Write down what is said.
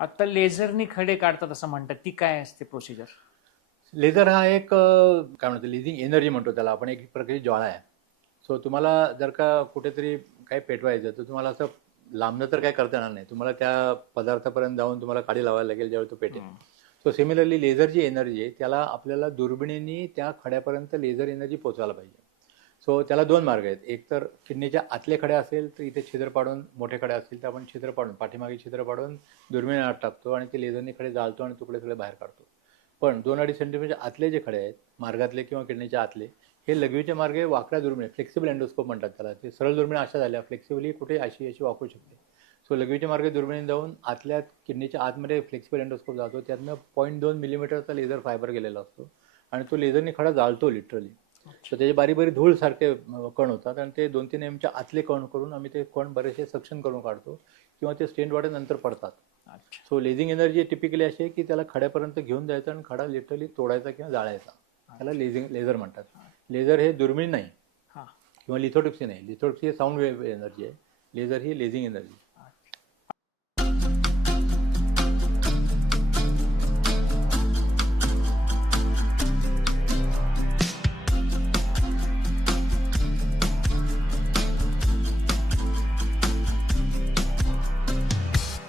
आता लेझरनी खडे काढतात असं म्हणतात, ती काय असते प्रोसिजर? लेझर हा एक काय म्हणतो लिझिंग एनर्जी म्हणतो त्याला आपण, एक प्रकारची ज्वाळा आहे. सो तुम्हाला जर का कुठेतरी काही पेटवायचं तर तुम्हाला असं लांबणं तर काही करता येणार नाही, तुम्हाला त्या पदार्थापर्यंत जाऊन तुम्हाला काडी लावायला लागेल ज्यावेळी तो पेटेल. सो सिमिलरली लेझर जी एनर्जी आहे त्याला आपल्याला दुर्बिणींनी त्या खड्यापर्यंत लेझर एनर्जी पोहोचायला पाहिजे. सो त्याला दोन मार्ग आहेत. एक तर किडनीच्या आतले खडे असेल तर इथे छिद्र पाडून, मोठे खडे असतील तर आपण छिद्र पाडून, पाठीमागे छिद्र पाडून दुर्बिणी आत टाकतो आणि ते लेझरनी खडे जाळतो आणि तुकडे सगळे बाहेर काढतो. पण 2-2.5 सेंटीमीटर आतले जे खडे आहेत मार्गातले किंवा किडनीच्या आतले, हे लघवीचे मार्गे वाकड्या दुर्बिणी, फ्लेक्सिबल एंडोस्कोप म्हणतात त्याला. ते सरळ दुर्बिणी अशा झाल्या, फ्लेक्सिबली कुठे अशी अशी वाकू शकते. सो लघवीच्या मार्गे दुर्बिणी जाऊन आतल्या किडनीच्या आतमध्ये फ्लेक्सिबल एंडोस्कोप जातो, त्यातनं 0.2 मिलीमीटरचा लेझर फायबर गेलेला असतो आणि तो लेझरनी खडा जाळतो लिटरली. तर त्याचे बारीक बारीक धूळसारखे कण होतात आणि ते 2-3 एमच्या आतले कण करून आम्ही ते कण बरेचसे सक्शन करून काढतो किंवा ते स्टेंट वाटे नंतर पडतात. सो लेझिंग एनर्जी टिपिकली अशी आहे की त्याला खड्यापर्यंत घेऊन जायचं आणि खडा लिटरली तोडायचा किंवा जाळायचा. त्याला लेझर म्हणतात. लेझर हे दुर्मिळ नाही किंवा लिथोट्रिप्सी नाही. लिथोट्रिप्सी हे साऊंड वेव्ह एनर्जी आहे. लेझर ही लेझिंग एनर्जी.